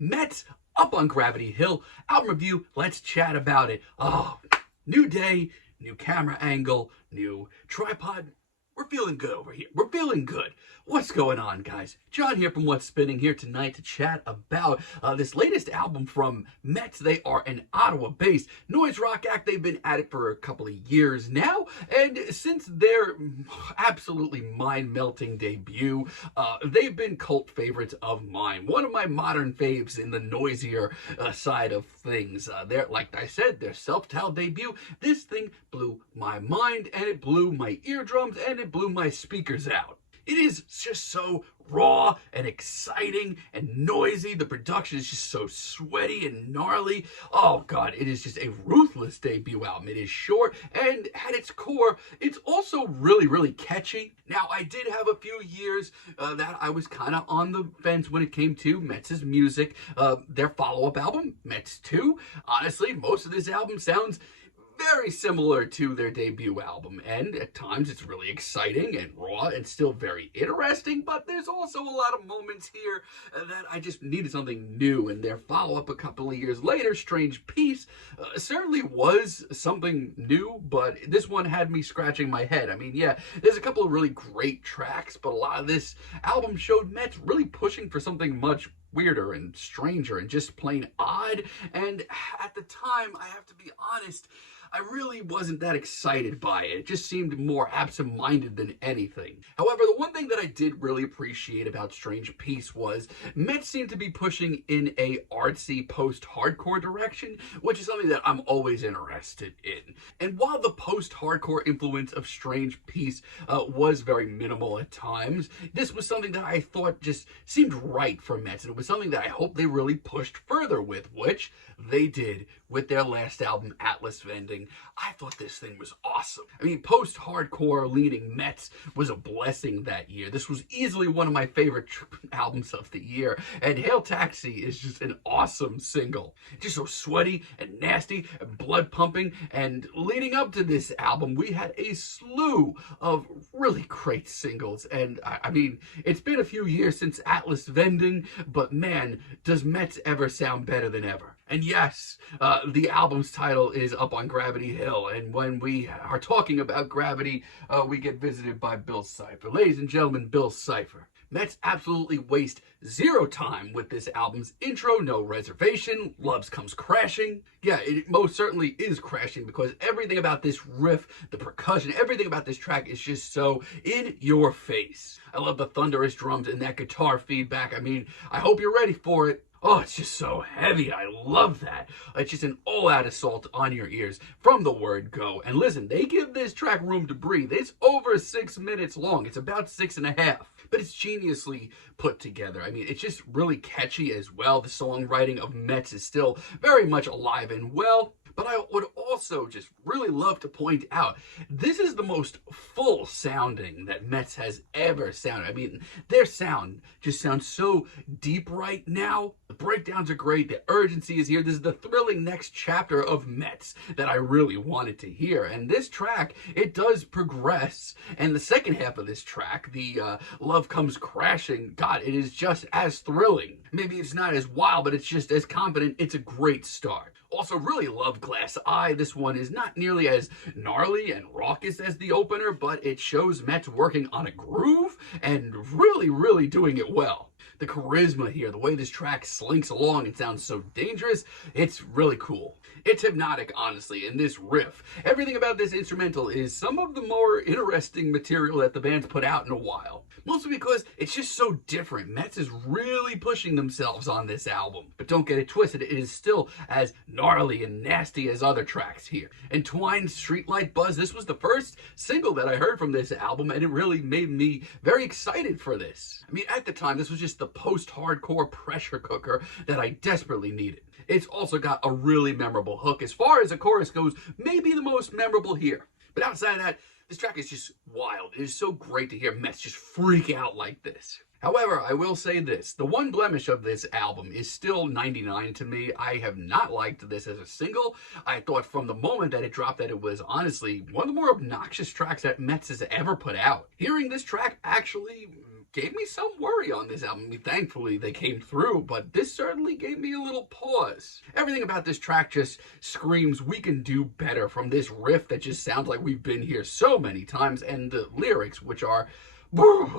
METZ up on Gravity Hill. Album review, let's chat about it. Oh, new day, new camera angle, new tripod. We're feeling good over here. We're feeling good. What's going on, guys? John here from What's Spinning here tonight to chat about this latest album from METZ. They are an Ottawa-based noise rock act. They've been at it for a couple of years now, and since their absolutely mind-melting debut, they've been cult favorites of mine. One of my modern faves in the noisier side of things. They're, like I said, their self-titled debut. This thing blew my mind, and it blew my eardrums, and it blew my speakers out. It is just so raw and exciting and noisy. The production is just so sweaty and gnarly. Oh God, it is just a ruthless debut album. It is short, and at its core, it's also really, really catchy. Now, I did have a few years that I was kind of on the fence when it came to METZ's music. Their follow-up album, METZ 2. Honestly, most of this album sounds very similar to their debut album, and at times it's really exciting and raw and still very interesting, but there's also a lot of moments here that I just needed something new, and their follow-up a couple of years later, Strange Peace, certainly was something new, but this one had me scratching my head. I mean, yeah, there's a couple of really great tracks, but a lot of this album showed METZ really pushing for something much weirder and stranger and just plain odd, and at the time, I have to be honest, I really wasn't that excited by it. It just seemed more absent-minded than anything. However, the one thing that I did really appreciate about Strange Peace was METZ seemed to be pushing in a artsy post-hardcore direction, which is something that I'm always interested in. And while the post-hardcore influence of Strange Peace was very minimal at times, this was something that I thought just seemed right for METZ, and it was something that I hope they really pushed further with, which they did with their last album, Atlas Vending. I thought this thing was awesome. I mean, post-hardcore leading METZ was a blessing that year. This was easily one of my favorite albums of the year, and Hail Taxi is just an awesome single. Just so sweaty and nasty and blood pumping, and leading up to this album, we had a slew of really great singles, and I mean, it's been a few years since Atlas Vending, but man, does METZ ever sound better than ever. And yes, the album's title is Up on Gravity Hill, and when we are talking about gravity, we get visited by Bill Cipher. Ladies and gentlemen, Bill Cipher. METZ absolutely waste zero time with this album's intro, no reservation, Loves Comes Crashing. Yeah, it most certainly is crashing because everything about this riff, the percussion, everything about this track is just so in your face. I love the thunderous drums and that guitar feedback. I mean, I hope you're ready for it. Oh, it's just so heavy. I love that. It's just an all-out assault on your ears from the word go. And listen, they give this track room to breathe. It's over 6 minutes long. It's about 6.5. But it's geniusly put together. I mean, it's just really catchy as well. The songwriting of METZ is still very much alive and well. But I would also just really love to point out, this is the most full sounding that METZ has ever sounded. I mean, their sound just sounds so deep right now. The breakdowns are great. The urgency is here. This is the thrilling next chapter of METZ that I really wanted to hear. And this track, it does progress. And the second half of this track, the Love Comes Crashing, God, it is just as thrilling. Maybe it's not as wild, but it's just as confident. It's a great start. Also, really love Glass Eye. This one is not nearly as gnarly and raucous as the opener, but it shows METZ working on a groove and really, really doing it well. The charisma here, the way this track slinks along and sounds so dangerous, it's really cool. It's hypnotic, honestly, and this riff. Everything about this instrumental is some of the more interesting material that the band's put out in a while. Mostly because it's just so different. METZ is really pushing themselves on this album. But don't get it twisted, it is still as gnarly and nasty as other tracks here. Entwined Streetlight Buzz, this was the first single that I heard from this album, and it really made me very excited for this. I mean, at the time, this was just the post-hardcore pressure cooker that I desperately needed. It's also got a really memorable hook. As far as the chorus goes, maybe the most memorable here. But outside of that, this track is just wild. It is so great to hear METZ just freak out like this. However, I will say this. The one blemish of this album is still 99 to me. I have not liked this as a single. I thought from the moment that it dropped that it was honestly one of the more obnoxious tracks that METZ has ever put out. Hearing this track actually gave me some worry on this album. I mean, thankfully they came through, but this certainly gave me a little pause. Everything about this track just screams we can do better, from this riff that just sounds like we've been here so many times, and the lyrics, which are,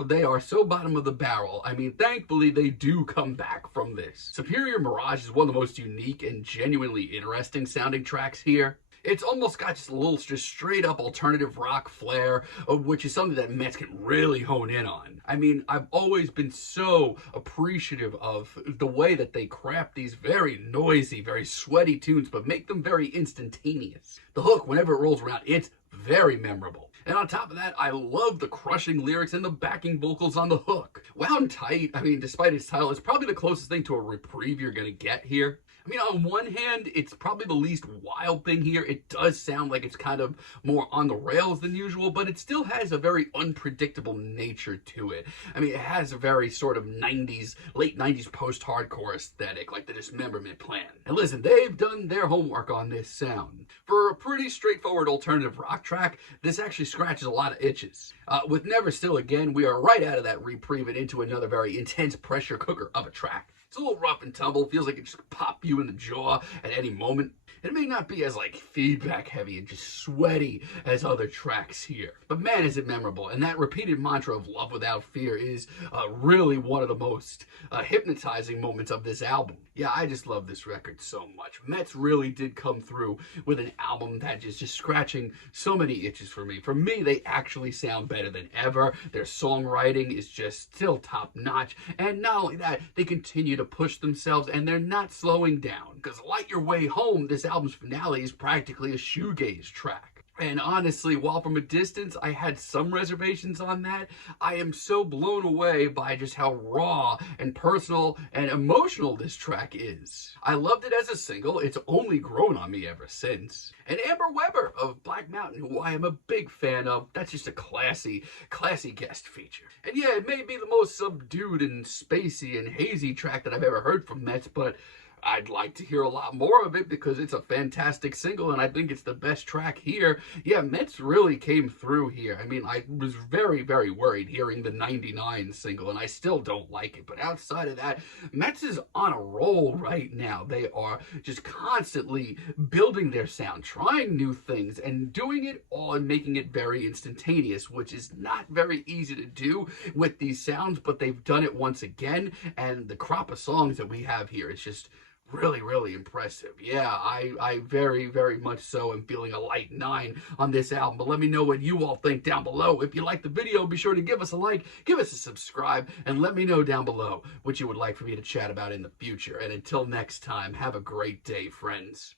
they are so bottom of the barrel. I mean, thankfully they do come back from this. Superior Mirage is one of the most unique and genuinely interesting sounding tracks here. It's almost got just a little just straight up alternative rock flair, which is something that METZ can really hone in on. I mean, I've always been so appreciative of the way that they craft these very noisy, very sweaty tunes, but make them very instantaneous. The hook, whenever it rolls around, it's very memorable. And on top of that, I love the crushing lyrics and the backing vocals on the hook. Wound Tight, I mean, despite its title, it's probably the closest thing to a reprieve you're gonna get here. I mean, on one hand, it's probably the least wild thing here. It does sound like it's kind of more on the rails than usual, but it still has a very unpredictable nature to it. I mean, it has a very sort of 90s, late 90s post-hardcore aesthetic, like the Dismemberment Plan. And listen, they've done their homework on this sound. For a pretty straightforward alternative rock track, this actually scratches a lot of itches. With Never Still Again, we are right out of that reprieve and into another very intense pressure cooker of a track. It's a little rough and tumble, feels like it just pop you in the jaw at any moment. It may not be as like feedback heavy and just sweaty as other tracks here, but man is it memorable, and that repeated mantra of love without fear is really one of the most hypnotizing moments of this album. Yeah, I just love this record so much. METZ really did come through with an album that is just scratching so many itches for me. For me, they actually sound better than ever. Their songwriting is just still top notch, and not only that, they continue to push themselves and they're not slowing down, because Light Your Way Home, this album's finale, is practically a shoegaze track. And honestly, while from a distance I had some reservations on that, I am so blown away by just how raw and personal and emotional this track is. I loved it as a single. It's only grown on me ever since. And Amber Weber of Black Mountain, who I am a big fan of, that's just a classy guest feature. And yeah, it may be the most subdued and spacey and hazy track that I've ever heard from METZ, but I'd like to hear a lot more of it because it's a fantastic single and I think it's the best track here. Yeah, METZ really came through here. I mean, I was very, very worried hearing the 99 single and I still don't like it. But outside of that, METZ is on a roll right now. They are just constantly building their sound, trying new things and doing it all and making it very instantaneous, which is not very easy to do with these sounds, but they've done it once again. And the crop of songs that we have here, it's just really, really impressive. Yeah, I very, very much so am feeling a light 9 on this album. But let me know what you all think down below. If you like the video, be sure to give us a like, give us a subscribe, and let me know down below what you would like for me to chat about in the future. And until next time, have a great day, friends.